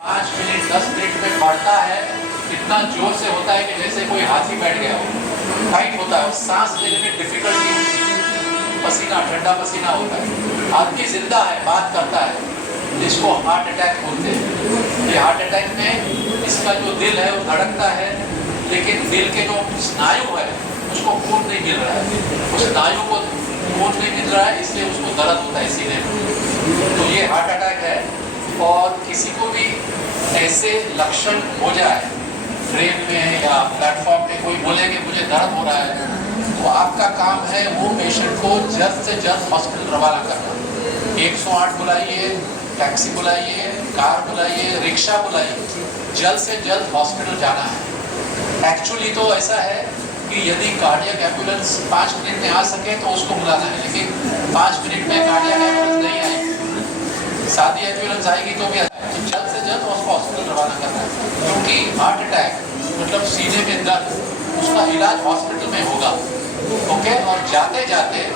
5 minute 10 minute में बढ़ता है, इतना जोर से होता है कि जैसे कोई हाथी बैठ गया हो, टाइट होता है, सांस लेने में डिफिकल्टी होती है, पसीना ठंडा पसीना होता है, आदमी जिंदा है, बात करता है, इसको हार्ट अटैक बोलते हैं। ये हार्ट अटैक में इसका जो दिल है वो धड़कता है, लेकिन दिल के जो स्नायु है उसको खून नहीं मिल रहा है, उस स्नायु को खून नहीं मिल रहा है, इसलिए उसको दर्द होता है सीने में। तो ये हार्ट अटैक है। और किसी को भी ऐसे लक्षण हो जाए ट्रेन में या प्लेटफॉर्म पे, कोई बोले कि मुझे दर्द हो रहा है, तो आपका काम है वो पेशेंट को जल्द से जल्द हॉस्पिटल रवाना करना। 108 बुलाइए, टैक्सी बुलाइए, कार बुलाइए, रिक्शा बुलाइए, जल्द से जल्द हॉस्पिटल जाना है। एक्चुअली तो ऐसा है कि यदि कार्डियक एम्बुलेंस 5 मिनट में आ सके तो उसको बुलाना है, लेकिन 5 मिनट में कार्डियक एम्बुलेंस नहीं आएगी, सादी एम्बुलेंस आएगी तो भी तो जल्द से जल्द उसको हॉस्पिटल रवाना करना है, क्योंकि हार्ट अटैक मतलब सीने में दर्द, उसका इलाज हॉस्पिटल में होगा। ओके। और जाते जाते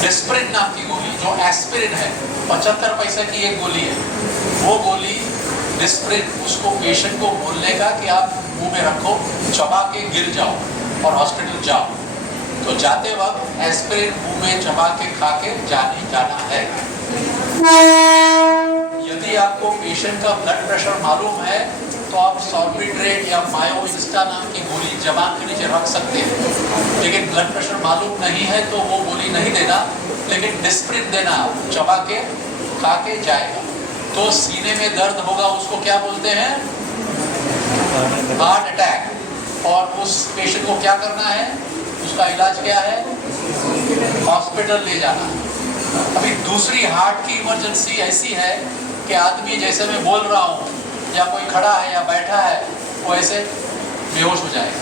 डिस्प्रिन नाम की गोली, जो एस्पिरिन है, 75 पैसे की एक गोली है, वो गोली डिस्प्रिन, उसको पेशेंट को बोलने का कि आप मुंह में रखो, चबा के गिर जाओ और हॉस्पिटल जाओ। तो जाते वक्त एस्पिरिन मुंह में चबा के खा के जाना है। यदि आपको पेशेंट का ब्लड प्रेशर मालूम है तो आप सॉर्बिट्रेट या मायोइंस्टा नाम की गोली जबान के नीचे रख सकते हैं, लेकिन ब्लड प्रेशर मालूम नहीं है तो वो गोली नहीं देना, लेकिन डिस्प्रिन देना, चबा के खा के जाएगा। तो सीने में दर्द होगा उसको क्या बोलते हैं? Heart attack. और उस पेशेंट को क्या करना है, उसका इलाज क्या है? हॉस्पिटल ले जाना। अभी दूसरी हार्ट की इमरजेंसी ऐसी है कि आदमी जैसे मैं बोल रहा हूँ या कोई खड़ा है या बैठा है वो ऐसे बेहोश हो जाएगा,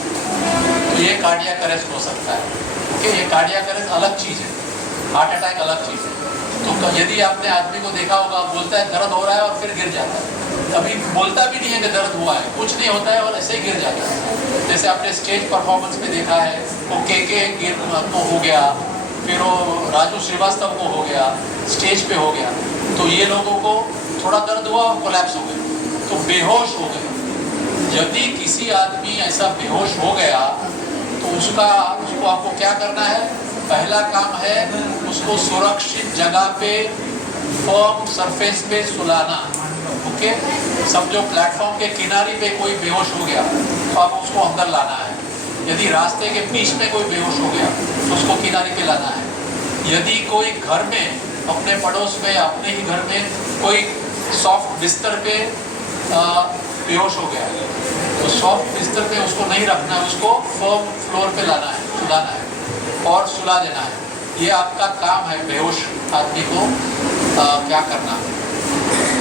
तो ये कार्डियक अरेस्ट हो सकता है। ओके, ये कार्डियक अरेस्ट अलग चीज़ है, हार्ट अटैक अलग चीज़ है। तो यदि आपने आदमी को देखा होगा, बोलता है दर्द हो रहा है और फिर गिर जाता है, कभी बोलता भी नहीं है कि दर्द हुआ है, कुछ नहीं होता है और ऐसे ही गिर जाता है। जैसे आपने स्टेज परफॉर्मेंस में देखा है, वो के गिर तो हो गया, फिर वो राजू श्रीवास्तव को हो गया, स्टेज पे हो गया, तो ये लोगों को थोड़ा दर्द हुआ और कोलैप्स हो गए, तो बेहोश हो गए। यदि किसी आदमी ऐसा बेहोश हो गया तो उसको आपको क्या करना है? पहला काम है उसको सुरक्षित जगह पे, फर्म सरफेस पे सुलाना। ओके, समझो प्लेटफॉर्म के किनारे पे कोई बेहोश हो गया तो आप उसको अंदर लाना है। यदि रास्ते के बीच में कोई बेहोश हो गया तो उसको किनारे पे लाना है। यदि कोई घर में, अपने पड़ोस में, अपने ही घर में कोई सॉफ्ट बिस्तर पे बेहोश हो गया तो सॉफ्ट बिस्तर पे उसको नहीं रखना है, उसको फर्म फ्लोर पे लाना है, सुलाना है और सुला देना है। ये आपका काम है बेहोश आदमी को क्या करना।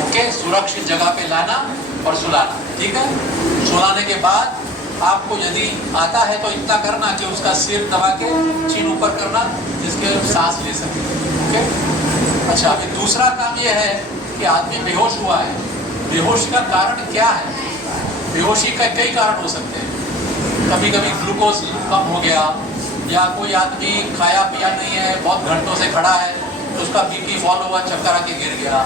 ओके, सुरक्षित जगह पे लाना और सुलाना। ठीक है, सुलाने के बाद आपको यदि आता है तो इतना करना कि उसका सिर दबा के चीन ऊपर करना, जिसके सांस ले सके। ओके। अच्छा, अभी दूसरा काम ये है कि आदमी बेहोश हुआ है, बेहोश का कारण क्या है? बेहोशी का कई कारण हो सकते हैं। कभी कभी ग्लूकोज कम हो गया, या कोई आदमी खाया पिया नहीं है, बहुत घंटों से खड़ा है, तो उसका बीपी फॉल हुआ, चक्कर आके गिर गया।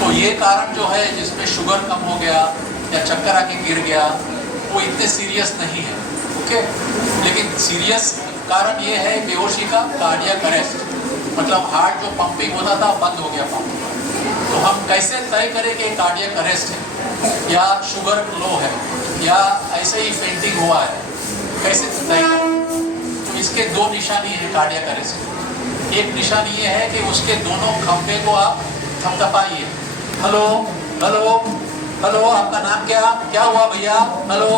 तो ये कारण जो है जिसमें शुगर कम हो गया या चक्कर आके गिर गया, वो इतने सीरियस नहीं है। ओके, लेकिन सीरियस कारण ये है बेहोशी का कार्डियक अरेस्ट, मतलब हार्ट जो पंपिंग होता था बंद हो गया पंप। तो हम कैसे तय करें कि कार्डियक अरेस्ट है या शुगर लो है या ऐसे ही फेंटिंग हुआ है, कैसे तय करें? तो इसके दो निशानी है कार्डियक अरेस्ट। एक निशानी ये है कि उसके दोनों खंभे को आप थपथपाइए, हेलो हेलो हेलो, आपका नाम क्या हुआ भैया, हेलो,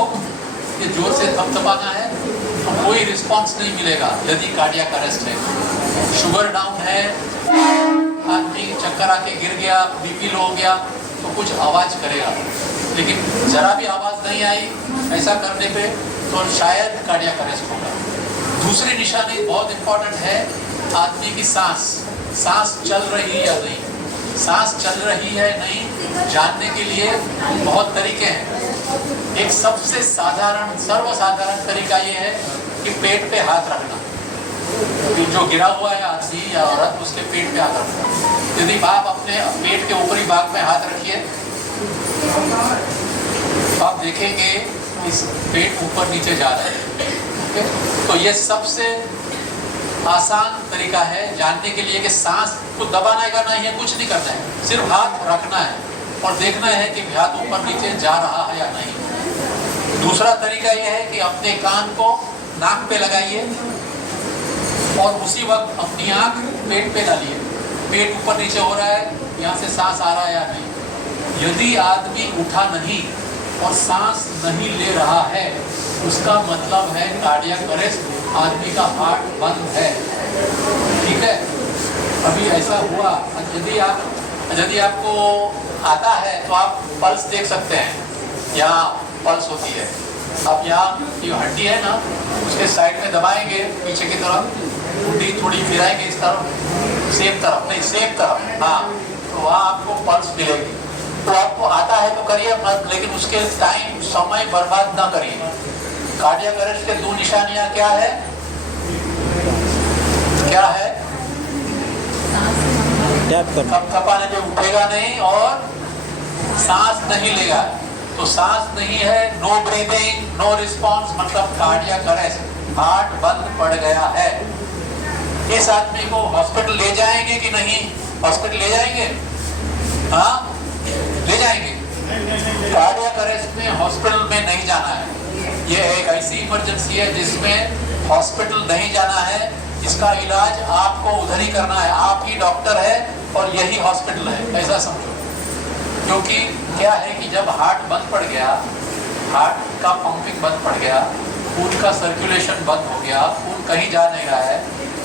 ये जोर से थपथपाना है। तो कोई रिस्पांस नहीं मिलेगा यदि कार्डियक अरेस्ट है। शुगर डाउन है, आदमी चक्कर आके गिर गया, बीपी लो हो गया, तो कुछ आवाज़ करेगा, लेकिन ज़रा भी आवाज़ नहीं आई ऐसा करने पे तो शायद कार्डियक अरेस्ट होगा। दूसरी निशानी बहुत इंपॉर्टेंट है, आदमी की सांस चल रही है या नहीं। सांस चल रही है नहीं जानने के लिए बहुत तरीके हैं। एक सबसे साधारण, सर्वसाधारण तरीका ये है कि पेट पे हाथ रखना। जो गिरा हुआ है आदमी या औरत, उसके पेट पे हाथ रखना। यदि आप अपने पेट के ऊपरी भाग में हाथ रखिए आप देखेंगे इस पेट ऊपर नीचे जा रहा है। ओके, तो ये सबसे आसान तरीका है जानने के लिए कि सांस को दबाना का नहीं है, कुछ नहीं करना है, सिर्फ हाथ रखना है और देखना है कि हाथ ऊपर नीचे जा रहा है या नहीं। दूसरा तरीका यह है कि अपने कान को नाक पे लगाइए और उसी वक्त अपनी आंख पेट पे डालिए। पेट ऊपर नीचे हो रहा है, यहाँ से सांस आ रहा है या नहीं। यदि आदमी उठा नहीं और सांस नहीं ले रहा है, उसका मतलब है कार्डियक अरेस्ट, आदमी का हार्ट बंद है। ठीक है, अभी ऐसा हुआ। यदि आपको आता है तो आप पल्स देख सकते हैं, यहाँ पल्स होती है। आप यहाँ ये हड्डी है ना, उसके साइड में दबाएंगे पीछे की तरफ, मुट्ठी थोड़ी फिराएंगे इस तरफ, सेम तरफ नहीं, सेम तरफ, हाँ, तो वहाँ आपको पल्स मिलेगी। तो आपको आता है तो करिए मत, लेकिन उसके टाइम समय बर्बाद ना करिए। कार्डियक अरेस्ट के दो निशानियां क्या है? क्या है? कपाने पे उठेगा नहीं और सांस नहीं लेगा। तो सांस नहीं है, नो ब्रीदिंग, नो रिस्पॉन्स, मतलब कार्डियक अरेस्ट, हार्ट बंद पड़ गया है। इस आदमी को हॉस्पिटल ले जाएंगे कि नहीं? हॉस्पिटल ले जाएंगे? हाँ, ले जाएंगे। कार्डियक अरेस्ट में हॉस्पिटल में नहीं जाना है। ये एक ऐसी इमरजेंसी है जिसमें हॉस्पिटल नहीं जाना है। इसका इलाज आपको उधर ही करना है। आप ही डॉक्टर है और यही हॉस्पिटल है, ऐसा समझो। क्योंकि क्या है कि जब हार्ट बंद पड़ गया, हार्ट का पंपिंग बंद पड़ गया, खून का सर्कुलेशन बंद हो गया, खून कहीं जा नहीं रहा है,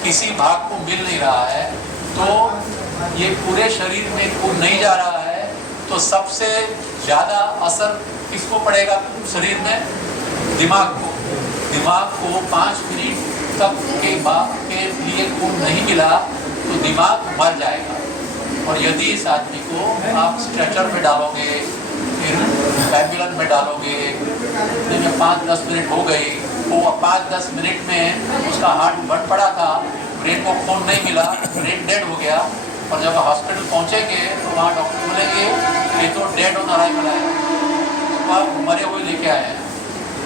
किसी भाग को मिल नहीं रहा है, तो ये पूरे शरीर में खून नहीं जा रहा है, तो सबसे ज़्यादा असर किसको पड़ेगा शरीर में? दिमाग को। दिमाग को 5 मिनट तक के लिए खून नहीं मिला तो दिमाग मर जाएगा। और यदि इस आदमी को आप स्ट्रेचर में डालोगे, फिर एम्बुलेंस में डालोगे, 5-10 मिनट हो गई, वो 5-10 मिनट में उसका हार्ट बंद पड़ा था, ब्रेन को खून नहीं मिला, ब्रेन डेड हो गया, और जब हॉस्पिटल पहुंचेंगे तो वहाँ डॉक्टर बोलेंगे ये तो डेड ऑन अराइवल है, तो आप मरे हुए लेके आए हैं।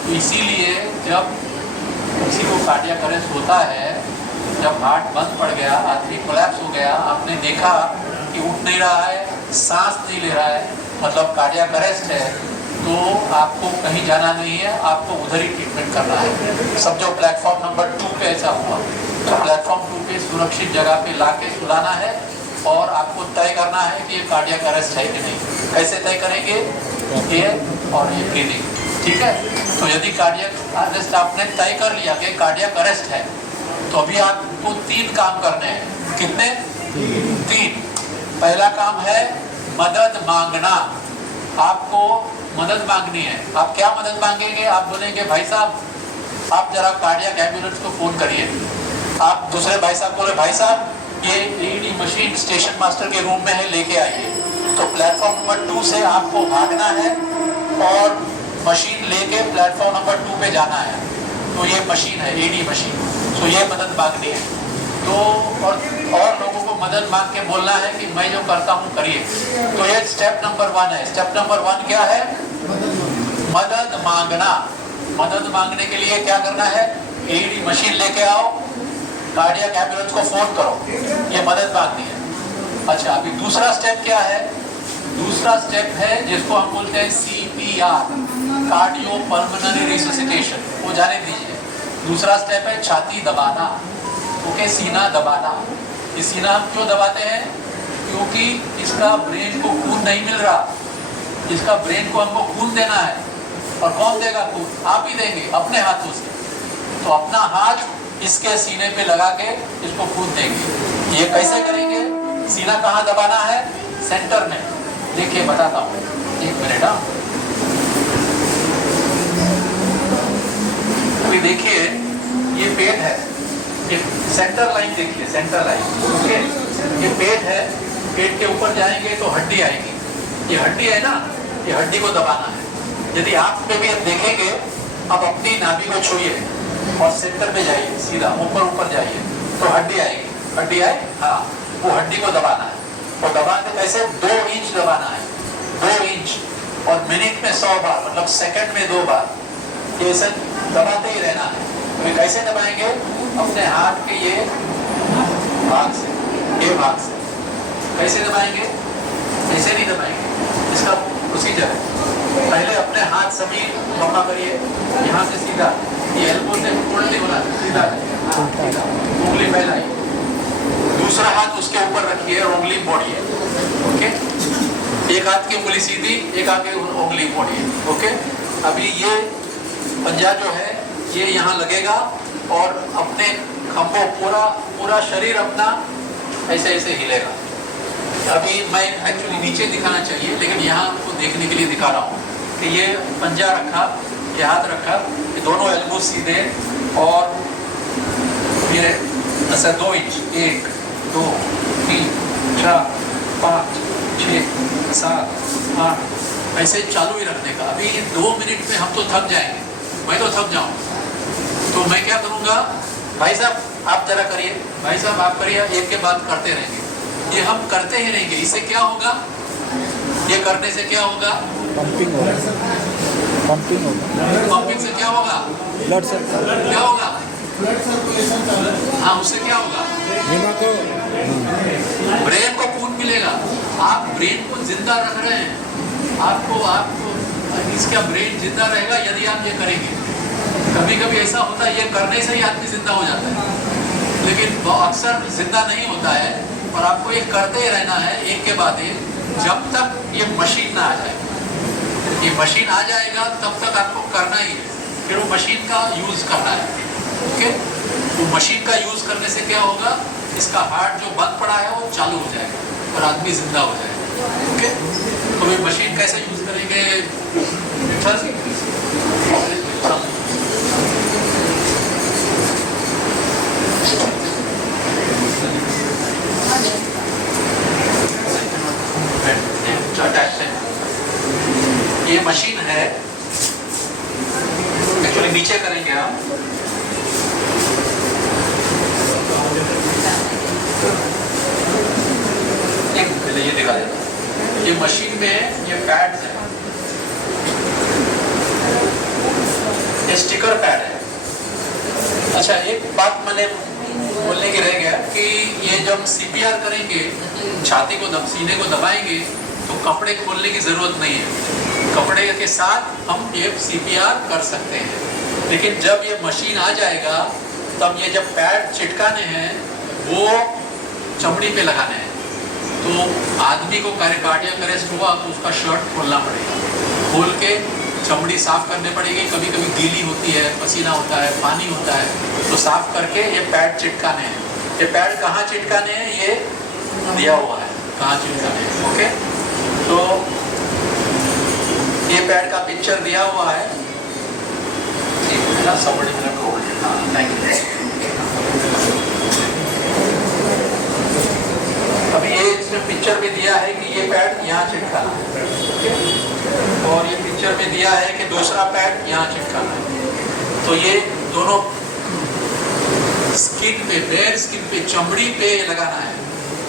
तो इसीलिए जब किसी को कार्डियक अरेस्ट होता है, जब हार्ट बंद पड़ गया, आदमी कोलैप्स हो गया, आपने देखा कि उठ नहीं रहा है, सांस नहीं ले रहा है, मतलब कार्डियक अरेस्ट है, तो आपको कहीं जाना नहीं है, आपको उधर ही ट्रीटमेंट करना है। सब जो प्लेटफॉर्म नंबर 2 पे ऐसा हुआ, तो प्लेटफॉर्म 2 पे सुरक्षित जगह पे ला के सुलाना है और आपको तय करना है कि ये कार्डियक अरेस्ट है कि नहीं। कैसे तय करेंगे? ये और ये ब्रीदिंग, ठीक है। तो यदि कार्डियक अरेस्ट आपने तय कर लिया कि कार्डियक अरेस्ट है, तो अभी आपको 3 काम करने हैं। कितने? 3। पहला काम है मदद मांगना। आपको मदद मांगनी है। आप क्या मदद मांगेंगे? आप बोलेंगे भाई साहब आप जरा कार्डियक एम्बुलेंस को फोन करिए। आप दूसरे भाई साहब बोले भाई साहब ये एईडी मशीन स्टेशन मास्टर के रूम में है, लेके आइए। तो प्लेटफॉर्म नंबर 2 से आपको भागना है और मशीन लेके प्लेटफॉर्म नंबर 2 पे जाना है। तो ये मशीन है, एडी मशीन, तो ये मदद मांगनी है। तो और लोगों को मदद मांग के बोलना है कि मैं जो करता हूँ करिए। तो ये स्टेप नंबर 1 है। स्टेप नंबर 1 क्या है? मदद मांगना। मदद मांगने के लिए क्या करना है? एडी मशीन लेके आओ, कार्डियक एम्बुलेंस को फोन करो, ये मदद मांगनी है। अच्छा, अभी दूसरा स्टेप क्या है? दूसरा स्टेप है जिसको हम बोलते हैं CPR, कार्डियो पल्मोनरी रिससिटेशन, वो जाने दीजिए। दूसरा स्टेप है छाती दबाना, ओके, सीना दबाना। ये सीना हम क्यों दबाते हैं? क्योंकि इसका ब्रेन को खून नहीं मिल रहा, इसका ब्रेन को हमको खून देना है। और कौन देगा खून? आप ही देंगे अपने हाथों से। तो अपना हाथ इसके सीने पे लगा के इसको खून देंगे। ये कैसे करेंगे? सीना कहाँ दबाना है? सेंटर में। देखिए बताता हूँ, 1 मिनट। अभी देखिए ये पेट है, ये सेंटर लाइन देखिए, सेंटर लाइन, ओके। ये पेट है, पेट के ऊपर जाएंगे तो हड्डी आएगी। ये हड्डी है ना, ये हड्डी को दबाना है। यदि आप पे भी देखेंगे, आप अपनी नाभि को छूइए और सेंटर पे जाइए, सीधा ऊपर ऊपर जाइए तो हड्डी आएगी। हड्डी आए, हाँ, वो हड्डी को दबाना है। और दबाने कैसे? 2 इंच दबाना है, 2 इंच। और मिनट में 100 बार, मतलब सेकंड में 2 बार ये ऐसे दबाते ही रहना है। तो कैसे दबाएंगे? अपने हाथ के ये भाग से, ये भाग से कैसे दबाएंगे? ऐसे नहीं दबाएंगे, इसका प्रोसीजर है। पहले अपने हाथ सभी लंबा करिए, यहाँ से सीधा, ये एल्बो से फोल्ड नहीं होना, सीधा उंगली फैलाइए, दूसरा हाथ उसके ऊपर रखिए और उंगली मोड़िए। ओके, एक हाथ की उंगली सीधी, एक हाथ की उंगली मोड़िए। ओके, अभी ये पंजा जो है ये यहाँ लगेगा और अपने खंभों पूरा शरीर अपना ऐसे ऐसे हिलेगा। अभी मैं एक्चुअली नीचे दिखाना चाहिए, लेकिन यहाँ आपको देखने के लिए दिखा रहा हूँ कि ये पंजा रखा, ये हाथ रखा, ये दोनों एल्बो सीधे और मेरे ऐसा 2 इंच, 1 2 3 4 5 6 7 8 ऐसे चालू ही रखने का। अभी 2 मिनट में हम तो थक जाएंगे, मैं तो थक जाऊँ, तो मैं क्या करूँगा? भाई साहब आप जरा करिए, भाई साहब आप करिए, एक के बाद करते रहेंगे। ये हम करते ही रहेंगे। इससे क्या होगा? ये करने से क्या होगा? पंपिंग होगा, पंपिंग होगा। पंपिंग से क्या होगा? ब्लड सर्कुलेशन क्या होगा? Blood circulation. हाँ, उससे क्या होगा? दिमाग को ब्रेन को खून मिलेगा। आप ब्रेन को जिंदा रख रहे हैं, आपको इसका ब्रेन जिंदा रहेगा यदि आप ये करेंगे। कभी कभी ऐसा होता है, ये करने से ही आदमी जिंदा हो जाता है, लेकिन वो अक्सर जिंदा नहीं होता है। और आपको ये करते ही रहना है, एक के बाद एक, जब तक ये मशीन ना आ जाए। ये मशीन आ जाएगा तब तक आपको करना ही है, फिर वो मशीन का यूज करना है। ओके, तो मशीन का यूज करने से क्या होगा? इसका हार्ट जो बंद पड़ा है वो चालू हो जाएगा और आदमी जिंदा हो जाएगा। ओके, तो ये मशीन कैसे यूज करेंगे? ये मशीन है, एक्चुअली नीचे करेंगे हम। ये दिखा देता, ये मशीन में ये पैड्स है, ये स्टिकर पैड है। अच्छा, एक बात मैंने बोलने की रह गया कि ये जब CPR करेंगे, छाती को सीने को दबाएंगे, तो कपड़े खोलने की जरूरत नहीं है। कपड़े के साथ हम ये CPR कर सकते हैं। लेकिन जब ये मशीन आ जाएगा, तब ये जब पैड चिटकाने हैं वो चमड़ी पे लगाने हैं। तो आदमी को कार्डियक अरेस्ट हुआ तो उसका शर्ट खोलना पड़ेगा, खोल के चमड़ी साफ करनी पड़ेगी। कभी कभी गीली होती है, पसीना होता है, पानी होता है, तो साफ करके ये पैड चिटकाने हैं। ये पैड कहाँ चिटकाने हैं ये दिया हुआ है, कहाँ चिटकाने हैं। ओके, तो ये पैड का पिक्चर दिया हुआ है। अभी ये इसमें पिक्चर भी दिया है कि ये पैड यहाँ चिटकाना है, और ये पिक्चर में दिया है कि दूसरा पैड यहाँ चिटकाना है। तो ये दोनों स्किन पे, बेयर स्किन पे, चमड़ी पे लगाना है।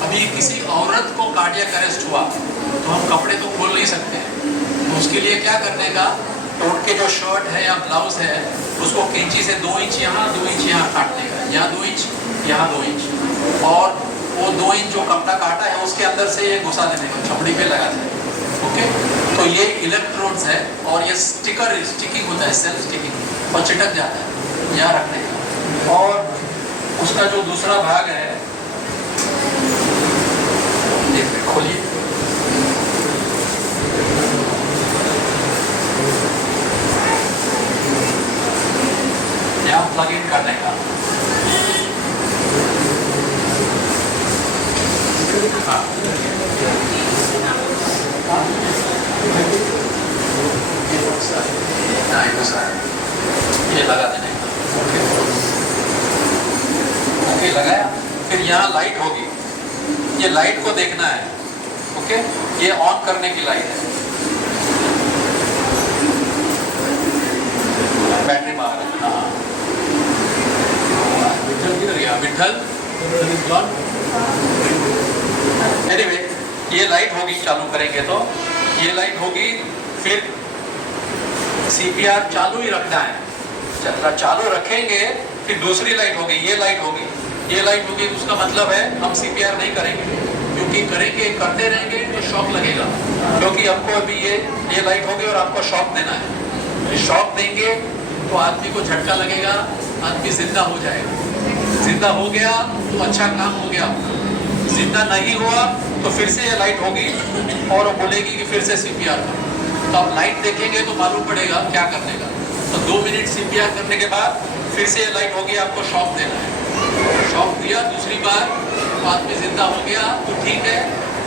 अभी किसी औरत को कार्डियक अरेस्ट हुआ तो हम कपड़े तो खोल नहीं सकते हैं, तो उसके लिए क्या करने का? तो उनके जो शर्ट है या ब्लाउज है उसको कैंची से 2 इंच यहाँ 2 इंच यहाँ काटने का, यहाँ 2 इंच यहाँ 2 इंच, और वो 2 इंच जो कपड़ा काटा है उसके अंदर से ये घुसा देने का, चमड़ी पे लगा देने का। ओके, तो ये इलेक्ट्रोड्स है और ये स्टिकिंग होता है, सेल्फ स्टिकिंग, और चिटक जाता है यहाँ रखने का। और उसका जो दूसरा भाग है, खोलिए, यहाँ प्लग इन करने का। हाँ, ये लगा देने का। ओके, लगाया। फिर यहाँ लाइट होगी, ये लाइट को देखना है। ओके, ये ऑन करने की लाइट है, बैटरी बाहर है। हाँ, विठल किधर गया? विठल एनीवे, ये लाइट होगी, चालू करेंगे तो ये लाइट होगी फिर CPR चालू ही रखना है। चालू रखेंगे, फिर दूसरी लाइट होगी, ये लाइट होगी, ये लाइट होगी, उसका मतलब है हम CPR नहीं करेंगे, क्योंकि करेंगे करते रहेंगे तो शॉक लगेगा, क्योंकि हमको अभी ये लाइट होगी और आपको शॉक देना है। शॉक देंगे तो आदमी को झटका लगेगा, आदमी जिंदा हो जाएगा। जिंदा हो गया तो अच्छा काम हो गया। जिंदा नहीं हुआ तो फिर से ये लाइट होगी और वो बोलेगी कि फिर से CPR करो। तो आप लाइट देखेंगे तो मालूम पड़ेगा क्या करने का। तो 2 मिनट CPR करने के बाद फिर से ये लाइट होगी, आपको शॉक देना है। शॉक दिया दूसरी बार तो आदमी जिंदा हो गया तो ठीक है,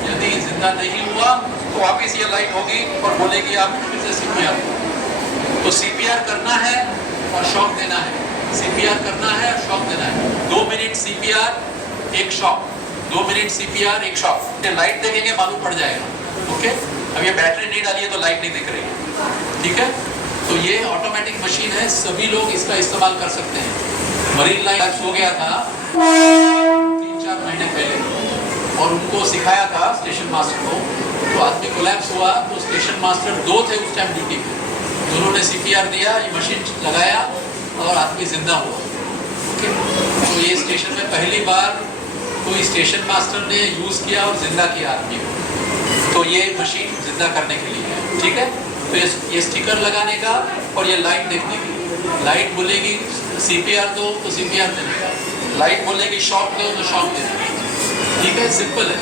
यदि जिंदा नहीं हुआ तो वापिस ये लाइट होगी और बोलेगी आप फिर से CPR करो। तो CPR करना है और शॉक देना है, CPR करना है और शॉक देना है। 2 minute CPR, 1 shock, 2 minute CPR, 1 shock. Light देखेंगे मालूम पड़ जाएगा। ओके, अब ये बैटरी नहीं डाली है तो लाइट नहीं दिख रही है, ठीक है। तो ये ऑटोमेटिक मशीन है, सभी लोग इसका इस्तेमाल कर सकते हैं। मरीन लाइफ हो गया था 3-4 महीने पहले और उनको सिखाया था स्टेशन मास्टर को, तो आदमी कोलैप्स हुआ तो स्टेशन मास्टर 2 थे उस टाइम ड्यूटी पे, दोनों ने CPR दिया, ये मशीन लगाया और आदमी जिंदा हुआ। ओके, तो ये स्टेशन में पहली बार कोई स्टेशन मास्टर ने यूज़ किया और जिंदा किया आदमी को। तो ये मशीन जिंदा करने के लिए है, ठीक है। तो ये स्टिकर लगाने का और ये लाइट देखने की। लाइट बोलेगी CPR दो तो CPR देने का, लाइट बोलेगी शॉक दो तो शॉक देने का, ठीक है, सिंपल है।